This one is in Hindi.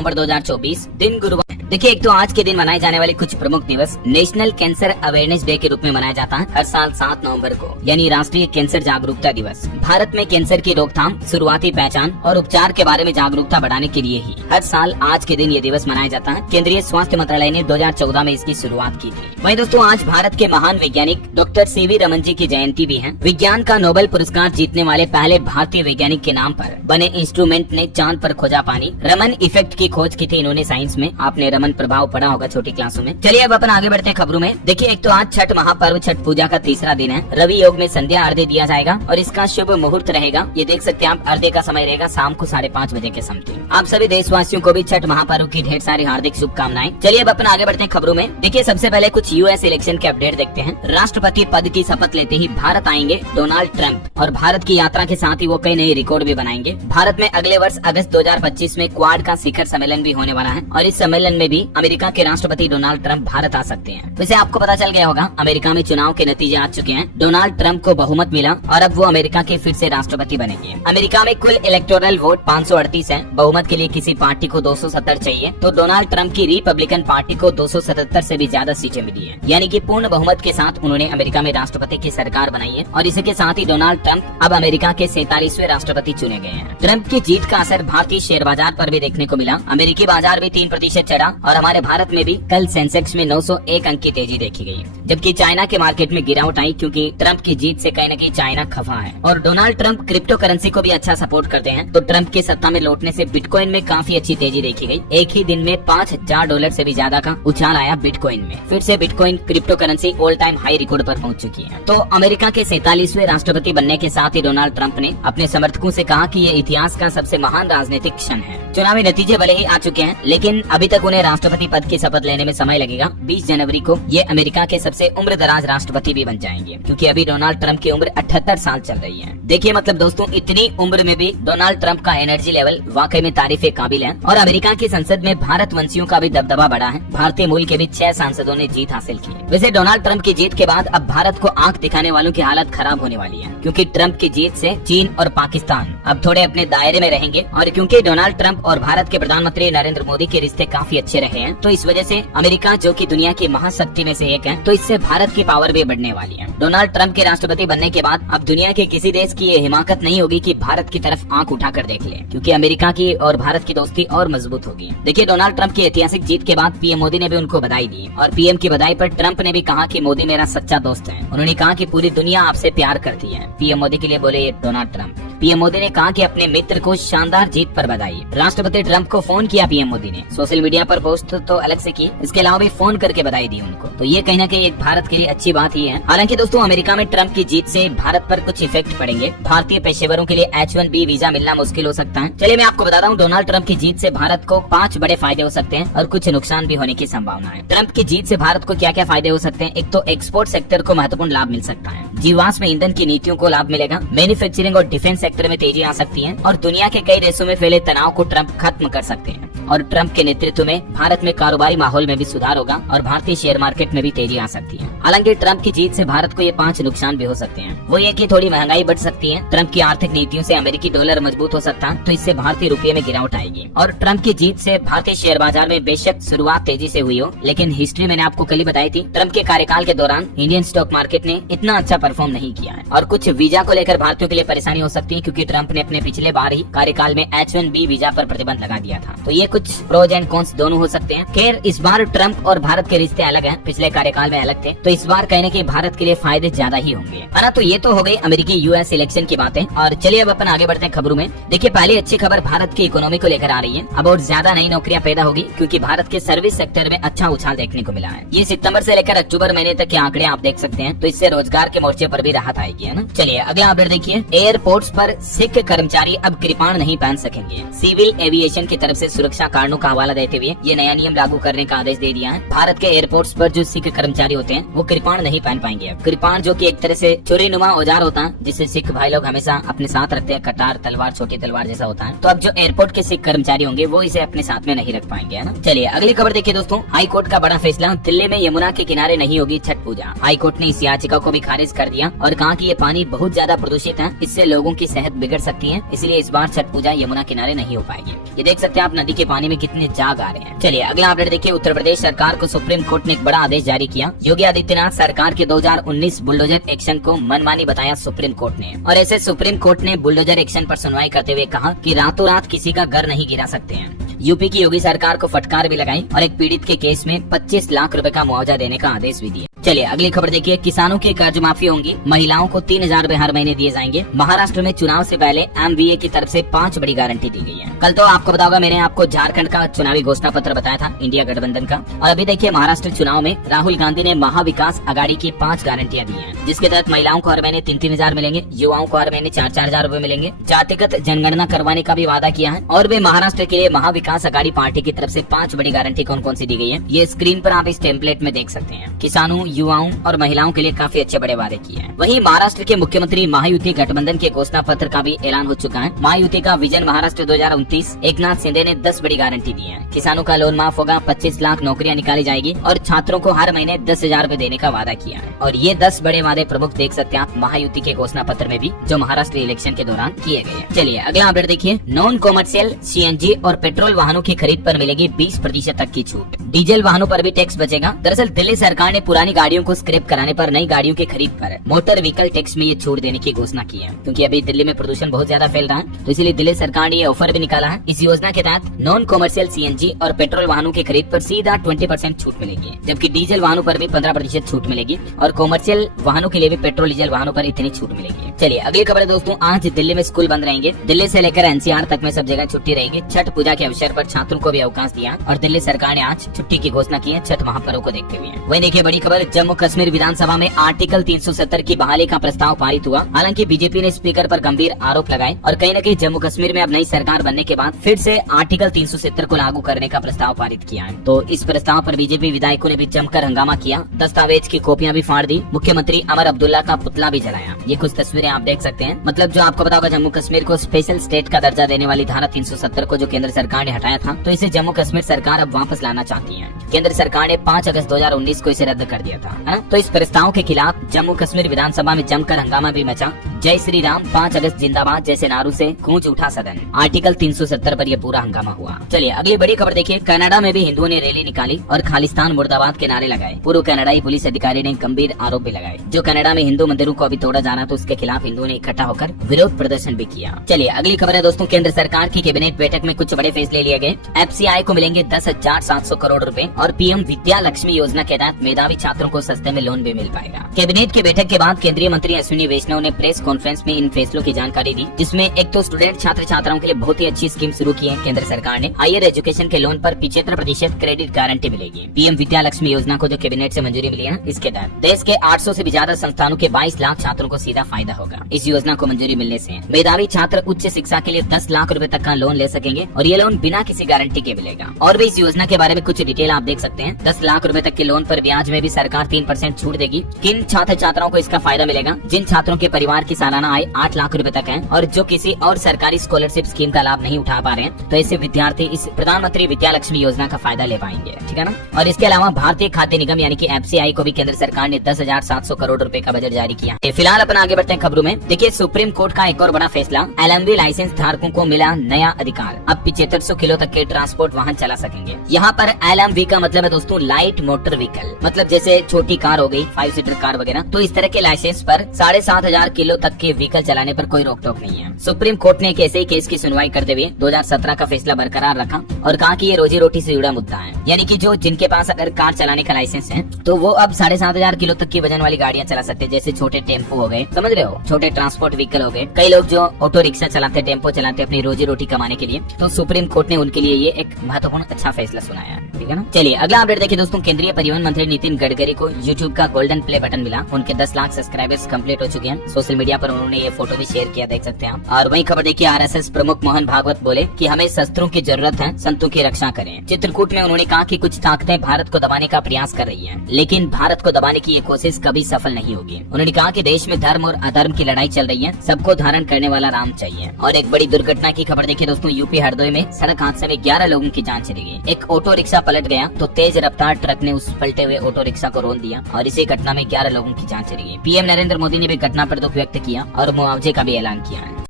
नवंबर 2024, दिन गुरुवार। देखिए, एक तो आज के दिन मनाए जाने वाले कुछ प्रमुख दिवस नेशनल कैंसर अवेयरनेस डे के रूप में मनाया जाता है हर साल 7 नवंबर को, यानी राष्ट्रीय कैंसर जागरूकता दिवस। भारत में कैंसर की रोकथाम, शुरुआती पहचान और उपचार के बारे में जागरूकता बढ़ाने के लिए ही हर साल आज के दिन ये दिवस मनाया जाता है। केंद्रीय स्वास्थ्य मंत्रालय ने 2014 में इसकी शुरुआत की थी। वहीं दोस्तों, आज भारत के महान वैज्ञानिक डॉक्टर सीवी रमन जी की जयंती भी है। विज्ञान का नोबेल पुरस्कार जीतने वाले पहले भारतीय वैज्ञानिक के नाम पर बने इंस्ट्रूमेंट ने चांद पर खोजा पानी। रमन इफेक्ट की खोज की थी इन्होंने साइंस में। आपने रमन प्रभाव पढ़ा होगा छोटी क्लासों में। चलिए अब अपन आगे बढ़ते हैं खबरों में। देखिए, एक तो आज छठ महापर्व छठ पूजा का तीसरा दिन है। रवि योग में संध्या अर्घ्य दिया जाएगा और इसका शुभ मुहूर्त रहेगा। ये देख सकते हैं आप, अर्घ्य का समय रहेगा शाम को 5:30 बजे के समथिंग। आप सभी देशवासियों को भी छठ महापर्व की ढेर सारी हार्दिक शुभकामनाएं। चलिए अब अपन आगे बढ़ते हैं खबरों में। देखिए, सबसे पहले कुछ यूएस इलेक्शन के अपडेट देखते हैं। राष्ट्रपति पद की शपथ लेते ही भारत आएंगे डोनाल्ड ट्रंप और भारत की यात्रा के साथ ही वो कई नए रिकॉर्ड भी बनाएंगे। भारत में अगले वर्ष अगस्त 2025 में क्वाड का शिखर सम्मेलन भी होने वाला है और इस सम्मेलन में भी अमेरिका के राष्ट्रपति डोनाल्ड ट्रंप भारत आ सकते हैं। वैसे आपको पता चल गया होगा, अमेरिका में चुनाव के नतीजे आ चुके हैं। डोनाल्ड ट्रंप को बहुमत मिला और अब वो अमेरिका के फिर से राष्ट्रपति बनेंगे। अमेरिका में कुल इलेक्टोरल वोट 538 है। बहुमत के लिए किसी पार्टी को 270 चाहिए, तो डोनाल्ड ट्रंप की रिपब्लिकन पार्टी को 277 से भी ज्यादा सीटें मिली है, यानी कि पूर्ण बहुमत के साथ उन्होंने अमेरिका में राष्ट्रपति की सरकार बनाई है। और इसके साथ ही डोनाल्ड ट्रंप अब अमेरिका के 47वें राष्ट्रपति चुने गए हैं। ट्रंप की जीत का असर भारतीय शेयर बाजार पर भी देखने को मिला। अमेरिकी बाजार भी 3% चढ़ा और हमारे भारत में भी कल सेंसेक्स में 901 अंक की तेजी देखी गई, जबकि चाइना के मार्केट में गिरावट आई क्योंकि ट्रंप की जीत से कहीं न कहीं चाइना खफा है। और डोनाल्ड ट्रंप क्रिप्टो करेंसी को भी अच्छा सपोर्ट करते हैं, तो ट्रंप के सत्ता में लौटने से बिटकॉइन में काफी अच्छी तेजी देखी गई। एक ही दिन में $5000 से भी ज्यादा का उछाल आया बिटकॉइन में। फिर से bitcoin crypto currency all time high record पर पहुंच चुकी है। तो अमेरिका के 47वें राष्ट्रपति बनने के साथ ही डोनाल्ड ट्रंप ने अपने समर्थकों से कहा कि ये इतिहास का सबसे महान राजनीतिक क्षण है। चुनावी नतीजे भले ही आ चुके हैं, लेकिन अभी तक उन्हें राष्ट्रपति पद की शपथ लेने में समय लगेगा। 20 जनवरी को ये अमेरिका के सबसे उम्रदराज राष्ट्रपति भी बन जाएंगे, क्योंकि अभी डोनाल्ड ट्रंप की उम्र 78 साल चल रही है। देखिए, मतलब दोस्तों, इतनी उम्र में भी डोनाल्ड ट्रंप का एनर्जी लेवल वाकई में तारीफे काबिल है। और अमेरिका की संसद में भारत वंशियों का भी दबदबा बढ़ा है। भारतीय मूल के भी 6 सांसदों ने जीत हासिल की। वैसे डोनाल्ड ट्रंप की जीत के बाद अब भारत को आंख दिखाने वालों की हालत खराब होने वाली है, क्योंकि ट्रंप की जीत से चीन और पाकिस्तान अब थोड़े अपने दायरे में रहेंगे। और क्योंकि डोनाल्ड ट्रंप और भारत के प्रधानमंत्री नरेंद्र मोदी के रिश्ते काफी अच्छे रहे हैं, तो इस वजह से अमेरिका, जो कि दुनिया की महाशक्ति में से एक है, तो इससे भारत की पावर भी बढ़ने वाली है। डोनाल्ड ट्रंप के राष्ट्रपति बनने के बाद अब दुनिया के किसी देश की ये हिमाकत नहीं होगी कि भारत की तरफ आंख उठाकर देख ले, क्योंकि अमेरिका की और भारत की दोस्ती और मजबूत होगी। देखिए, डोनाल्ड ट्रंप की ऐतिहासिक जीत के बाद पीएम मोदी ने भी उनको बधाई दी और पीएम की बधाई पर ट्रंप ने भी कहा कि मोदी मेरा सच्चा दोस्त है। उन्होंने कहा कि पूरी दुनिया आपसे प्यार करती है। पीएम मोदी के लिए बोले ये डोनाल्ड ट्रंप। पीएम मोदी ने कहा कि अपने मित्र को शानदार जीत पर बधाई। राष्ट्रपति ट्रंप को फोन किया पीएम मोदी ने, सोशल मीडिया पर पोस्ट तो अलग से की, इसके अलावा भी फोन करके बधाई दी उनको। तो ये कहीं ना कहीं एक भारत के लिए अच्छी बात ही है। हालांकि दोस्तों, अमेरिका में ट्रंप की जीत से भारत पर कुछ इफेक्ट पड़ेंगे। भारतीय पेशेवरों के लिए H1B वीजा मिलना मुश्किल हो सकता है। चलिए मैं आपको बताता हूँ, डोनाल्ड ट्रंप की जीत से भारत को 5 बड़े फायदे हो सकते हैं और कुछ नुकसान भी होने की संभावना है। ट्रंप की जीत से भारत को क्या क्या फायदे हो सकते हैं? एक तो एक्सपोर्ट सेक्टर को महत्वपूर्ण लाभ मिल सकता है। जीवाश्म ईंधन की नीतियों को लाभ मिलेगा। मैन्युफैक्चरिंग और डिफेंस सेक्टर में तेजी आ सकती है और दुनिया के कई देशों में फैले तनाव को ट्रंप खत्म कर सकते हैं। और ट्रंप के नेतृत्व में भारत में कारोबारी माहौल में भी सुधार होगा और भारतीय शेयर मार्केट में भी तेजी आ सकती है। हालांकि ट्रंप की जीत से भारत को ये 5 नुकसान भी हो सकते हैं। वो ये कि थोड़ी महंगाई बढ़ सकती है। ट्रंप की आर्थिक नीतियों से अमेरिकी डॉलर मजबूत हो सकता है, तो इससे भारतीय रुपये में गिरावट आएगी। और ट्रंप की जीत से भारतीय शेयर बाजार में बेशक शुरुआत तेजी से हुई हो, लेकिन हिस्ट्री मैंने आपको कल ही बताई थी, ट्रंप के कार्यकाल के दौरान इंडियन स्टॉक मार्केट ने इतना अच्छा परफॉर्म नहीं किया है। और कुछ वीजा को लेकर भारतीयों के लिए परेशानी हो सकती है, क्योंकि ट्रंप ने अपने पिछले बार ही कार्यकाल में H1B वीजा पर प्रतिबंध लगा दिया था। तो ये कुछ प्रोज एंड कॉन्स दोनों हो सकते हैं। खैर, इस बार ट्रंप और भारत के रिश्ते अलग हैं, पिछले कार्यकाल में अलग थे, तो इस बार कहीं न कहीं भारत के लिए फायदे ज्यादा ही होंगे, है ना। तो ये तो हो गई अमेरिकी यूएस इलेक्शन की बातें। और चलिए अब अपन आगे बढ़ते हैं खबरों में। देखिए, पहली अच्छी खबर भारत की इकोनॉमी को लेकर आ रही है। अब और ज्यादा नई नौकरियां पैदा होगी, क्योंकि भारत के सर्विस सेक्टर में अच्छा उछाल देखने को मिला है। ये सितंबर से लेकर अक्टूबर महीने तक के आंकड़े आप देख सकते हैं, तो इससे रोजगार के मोर्चे पर भी राहत आएगी, है ना। चलिए अगला अपडेट देखिए। एयरपोर्ट्स पर सिख कर्मचारी अब कृपाण नहीं पहन सकेंगे। सिविल एविएशन की तरफ से सुरक्षा कारणों का हवाला देते हुए ये नया नियम लागू करने का आदेश दे दिया है। भारत के एयरपोर्ट्स पर जो सिख कर्मचारी होते हैं वो कृपाण नहीं पहन पाएंगे। कृपाण जो कि एक तरह से छुरीनुमा औजार होता है, जिसे सिख भाई लोग हमेशा अपने साथ रखते हैं, कटार, तलवार, छोटी तलवार जैसा होता है। तो अब जो एयरपोर्ट के सिख कर्मचारी होंगे वो इसे अपने साथ में नहीं रख पाएंगे, है ना। चलिए अगली खबर देखिए दोस्तों। हाई कोर्ट का बड़ा फैसला, दिल्ली में यमुना के किनारे नहीं होगी छठ पूजा। हाई कोर्ट ने इस याचिका को भी खारिज कर दिया और कहा कि ये पानी बहुत ज्यादा प्रदूषित है, इससे लोगों की सेहत बिगड़ सकती है, इसलिए इस बार छठ पूजा यमुना किनारे नहीं हो पाएगी। ये देख सकते हैं आप, नदी के पानी में कितने जाग आ रहे हैं। चलिए अगला अपडेट देखिए। उत्तर प्रदेश सरकार को सुप्रीम कोर्ट ने एक बड़ा आदेश जारी किया। योगी आदित्यनाथ सरकार के 2019 बुलडोजर एक्शन को मनमानी बताया सुप्रीम कोर्ट ने। और ऐसे सुप्रीम कोर्ट ने बुलडोजर एक्शन पर सुनवाई करते हुए कहा कि रातों रात किसी का घर नहीं गिरा सकते हैं। यूपी की योगी सरकार को फटकार भी लगाई और एक पीड़ित के केस में 25 लाख रुपए का मुआवजा देने का आदेश भी दिया। चलिए अगली खबर देखिए। किसानों की कर्ज माफी होंगी, महिलाओं को 3000 रुपए हर महीने दिए जाएंगे। महाराष्ट्र में चुनाव से पहले MVA की तरफ से 5 बड़ी गारंटी दी गई है। कल तो आपको बताऊंगा, मैंने आपको झारखंड का चुनावी घोषणा पत्र बताया था इंडिया गठबंधन का। और अभी देखिए महाराष्ट्र चुनाव में राहुल गांधी ने महाविकास आघाड़ी की 5 गारंटियां दी हैं, जिसके तहत महिलाओं को हर महीने 3-3 हजार मिलेंगे, युवाओं को हर महीने 4-4 हजार रूपए मिलेंगे, जातिगत जनगणना करवाने का भी वादा किया है। और वे महाराष्ट्र के लिए महाविकास आघाड़ी पार्टी की तरफ से 5 बड़ी गारंटी कौन कौन सी दी गई है, ये स्क्रीन पर आप इस टेम्पलेट में देख सकते हैं। किसानों, युवाओं और महिलाओं के लिए काफी अच्छे बड़े वादे किए हैं। वहीं महाराष्ट्र के मुख्यमंत्री महायुति गठबंधन के घोषणा पत्र का भी ऐलान हो चुका है। महायुति का विजन महाराष्ट्र 2029। एकनाथ शिंदे ने 10 बड़ी गारंटी दी है। किसानों का लोन माफ होगा, 25 लाख नौकरियां निकाली जाएगी और छात्रों को हर महीने 10,000 रूपए देने का वादा किया है। और ये 10 बड़े वादे प्रमुख देख सकते हैं आप महायुति के घोषणा पत्र में भी, जो महाराष्ट्र इलेक्शन के दौरान किए गए हैं। चलिए अगला अपडेट देखिए। नॉन कॉमर्शियल CNG और पेट्रोल वाहनों की खरीद पर मिलेगी 20% तक की छूट। डीजल वाहनों पर भी टैक्स बचेगा। दरअसल दिल्ली सरकार ने पुरानी गाड़ियों को स्क्रैप कराने पर नई गाड़ियों की खरीद पर मोटर व्हीकल टैक्स में ये छूट देने की घोषणा की है, क्योंकि अभी दिल्ली में प्रदूषण बहुत ज्यादा फैल रहा है, तो इसलिए दिल्ली सरकार ने ये ऑफर भी निकाला है। इस योजना के तहत नॉन कॉमर्शियल CNG और पेट्रोल वाहनों की खरीद पर सीधा 20% छूट मिलेगी, जबकि डीजल वाहनों पर भी 15% छूट मिलेगी और कॉमर्शियल वाहनों के लिए भी पेट्रोल डीजल वाहनों पर इतनी छूट मिलेगी। चलिए अगली खबर है दोस्तों। आज दिल्ली में स्कूल बंद रहेंगे। दिल्ली से लेकर NCR तक में सब जगह छुट्टी रहेगी। छठ पूजा के अवसर पर छात्रों को भी अवकाश दिया और दिल्ली सरकार ने आज छुट्टी की घोषणा की है छठ महापर्व को देखते हुए। वहीं देखिए बड़ी खबर, जम्मू कश्मीर विधानसभा में आर्टिकल 370 की बहाली का प्रस्ताव पारित हुआ। हालांकि बीजेपी ने स्पीकर पर गंभीर आरोप लगाए और कहीं न कहीं जम्मू कश्मीर में अब नई सरकार बनने के बाद फिर से आर्टिकल 370 को लागू करने का प्रस्ताव पारित किया है। तो इस प्रस्ताव पर बीजेपी विधायकों ने भी जमकर हंगामा किया। दस्तावेज की कॉपियां भी फाड़ दी। मुख्यमंत्री अमर अब्दुल्ला का पुतला भी जलाया। ये कुछ तस्वीरें आप देख सकते हैं। मतलब जो आपको पता होगा, जम्मू कश्मीर को स्पेशल स्टेट का दर्जा देने वाली धारा 370 को जो केंद्र सरकार ने हटाया था, तो इसे जम्मू कश्मीर सरकार अब वापस लाना चाहती है। केंद्र सरकार ने 5 अगस्त 2019 को इसे रद्द कर दिया था, है ना? तो इस प्रस्ताव के खिलाफ जम्मू कश्मीर विधानसभा में जमकर हंगामा भी मचा। जय श्री राम, 5 अगस्त जिंदाबाद जैसे नारों से गूंज उठा सदन। आर्टिकल 370 पर यह पूरा हंगामा हुआ। चलिए अगली बड़ी खबर देखिए। कनाडा में भी हिंदुओं ने रैली निकाली और खालिस्तान मुर्दाबाद के नारे लगाए। पूर्व कनाडाई पुलिस अधिकारी ने गंभीर आरोप भी लगाए। जो कनाडा में हिंदू मंदिरों को अभी तोड़ा जाना, तो उसके खिलाफ हिंदुओं ने इकट्ठा होकर विरोध प्रदर्शन भी किया। चलिए अगली खबर है दोस्तों। केंद्र सरकार की कैबिनेट बैठक में कुछ बड़े फैसले लिए गए। FCI को मिलेंगे 10,700 करोड़ रुपए और PM विद्या लक्ष्मी योजना के तहत मेधावी छात्रों को सस्ते में लोन भी मिल पाएगा। कैबिनेट की बैठक के बाद केंद्रीय मंत्री अश्विनी वैष्णव ने प्रेस कॉन्फ्रेंस में इन फैसलों की जानकारी दी, जिसमें एक तो स्टूडेंट छात्र छात्राओं के लिए बहुत ही अच्छी स्कीम शुरू की है केंद्र सरकार ने। हायर एजुकेशन के लोन पर 75% क्रेडिट गारंटी मिलेगी। PM विद्या लक्ष्मी योजना को जो कैबिनेट से मंजूरी मिली है, इसके तहत देश के 800 से भी ज्यादा संस्थानों के 22 लाख छात्रों को सीधा फायदा होगा। इस योजना को मंजूरी मिलने से मेधावी छात्र उच्च शिक्षा के लिए 10 लाख रुपए तक का लोन ले सकेंगे और ये लोन बिना किसी गारंटी के मिलेगा। और भी इस योजना के बारे में कुछ डिटेल आप देख सकते हैं। 10 लाख रुपए तक के लोन पर ब्याज में भी सरकार 3% छूट देगी। किन छात्र छात्राओं को इसका फायदा मिलेगा? जिन छात्रों के परिवार की सालाना आय 8 लाख रुपए तक है और जो किसी और सरकारी स्कॉलरशिप स्कीम का लाभ नहीं उठा पा रहे हैं, तो ऐसे विद्यार्थी इस प्रधानमंत्री विद्या लक्ष्मी योजना का फायदा ले पाएंगे। ठीक है ना? और इसके अलावा भारतीय खाद्य निगम यानी कि FCI को भी केंद्र सरकार ने 10,700 करोड़ रुपए का बजट जारी किया है। फिलहाल अपन आगे बढ़ते हैं खबरों में। देखिए सुप्रीम कोर्ट का एक और बड़ा फैसला। LMV लाइसेंस धारकों को मिला नया अधिकार। अब 7500 किलो तक के ट्रांसपोर्ट वाहन चला सकेंगे। यहाँ पर LMV का मतलब है दोस्तों लाइट मोटर व्हीकल, मतलब जैसे छोटी कार हो गई, 5 सीटर कार वगैरह। तो इस तरह के लाइसेंस पर 7,500 किलो तक के व्हीकल चलाने पर कोई रोक टोक नहीं है। सुप्रीम कोर्ट ने एक ऐसे ही केस की सुनवाई करते हुए 2017 का फैसला बरकरार रखा और कहा कि ये रोजी रोटी से जुड़ा मुद्दा है। यानी कि जो जिनके पास अगर कार चलाने का लाइसेंस है, तो वो अब 7,500 किलो तक की वजन वाली गाड़ियां चला सकते हैं, जैसे छोटे टेम्पो हो गए, समझ रहे हो, छोटे ट्रांसपोर्ट व्हीकल हो गए। कई लोग जो ऑटो रिक्शा चलाते, टेम्पो चलाते अपनी रोजी रोटी कमाने के लिए, तो सुप्रीम कोर्ट ने उनके लिए ये एक महत्वपूर्ण अच्छा फैसला सुनाया है। ठीक है ना? चलिए अगला अपडेट देखिए दोस्तों। केंद्रीय परिवहन मंत्री नितिन गडकरी को YouTube का गोल्डन प्ले बटन मिला। उनके 10 लाख सब्सक्राइबर्स कंप्लीट हो चुके हैं। सोशल मीडिया पर उन्होंने ये फोटो भी शेयर किया, देख सकते हैं आप। और वही खबर देखिए, RSS प्रमुख मोहन भागवत बोले कि हमें शस्त्रों की जरूरत है, संतों की रक्षा करें। चित्रकूट में उन्होंने कहा कि कुछ ताकतें भारत को दबाने का प्रयास कर रही हैं, लेकिन भारत को दबाने की ये कोशिश कभी सफल नहीं होगी। उन्होंने कहा कि देश में धर्म और अधर्म की लड़ाई चल रही है, सबको धारण करने वाला राम चाहिए। और एक बड़ी दुर्घटना की खबर देखिए दोस्तों। यूपी हरदोई में सड़क हादसे में 11 लोगों की जान चली गई। एक ऑटो रिक्शा पलट गया तो तेज रफ्तार ट्रक ने उस पलटे हुए ऑटो रिक्शा को रोन दिया और इसी घटना में 11 लोगों की जान चली गई। PM नरेंद्र मोदी ने भी घटना पर दुख व्यक्त किया और मुआवजे का भी ऐलान किया है।